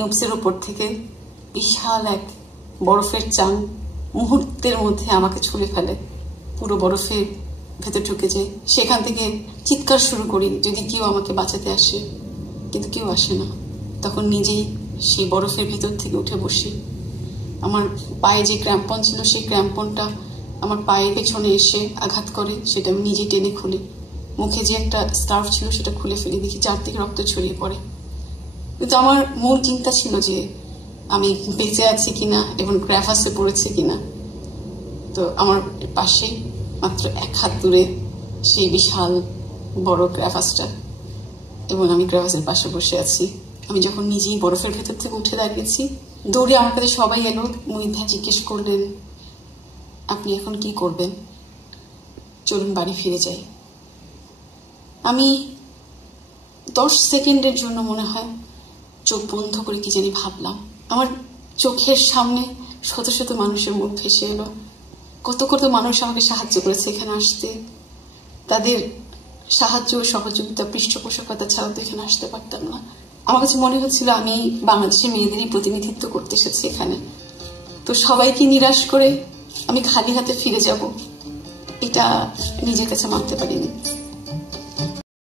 নোবসের উপর থেকে বিশাল এক বরফের চাং মুহূর্তের মধ্যে আমাকে ছুঁড়ে ফেলে, পুরো বরফের ভেতর ঢুকে যায়। সেখান থেকে চিৎকার শুরু করি যদি কেউ আমাকে বাঁচাতে আসে, কিন্তু কেউ আসে না। তখন নিজেই সেই বরফের ভেতর থেকে উঠে বসি। আমার পায়ে যে ক্র্যাম্পন ছিল সেই ক্র্যাম্পনটা আমার পায়ের পেছনে এসে আঘাত করে, সেটা আমি নিজেই টেনে খুলি। মুখে যে একটা স্কার্ফ ছিল সেটা খুলে ফেলি, দেখি চারদিকে রক্ত ছড়িয়ে পড়ে। কিন্তু আমার মূল চিন্তা ছিল যে আমি বেঁচে আছি কিনা এবং ক্র্যাভাসে পড়েছি কিনা। তো আমার পাশে মাত্র 1 হাত দূরে সেই বিশাল বড় ক্র্যাভাসটা, এবং আমি ক্র্যাভাসের পাশে বসে আছি। আমি যখন নিজেই বরফের ভেতর থেকে উঠে দাঁড়িয়েছি, দৌড়ে আমার কাছে সবাই এলো। মুহিত ভাই জিজ্ঞেস করলেন, আপনি এখন কি করবেন? চলুন বাড়ি ফিরে যাই। আমি 10 সেকেন্ডের জন্য মনে হয় চোখ বন্ধ করে কি জানি ভাবলাম। আমার চোখের সামনে শত শত মানুষের মুখ ভেসে এলো। কত কত মানুষ আমাকে সাহায্য করেছে এখানে আসতে। তাদের সাহায্য ও সহযোগিতা, পৃষ্ঠপোষকতা ছাড়া তো এখানে আসতে পারতাম না। আমার কাছে মনে হচ্ছিল আমি বাংলাদেশের মেয়েদেরই প্রতিনিধিত্ব করতে এসেছি এখানে। তো সবাইকে নিরাশ করে আমি খালি হাতে ফিরে যাব, এটা নিজের কাছে মানতে পারিনি।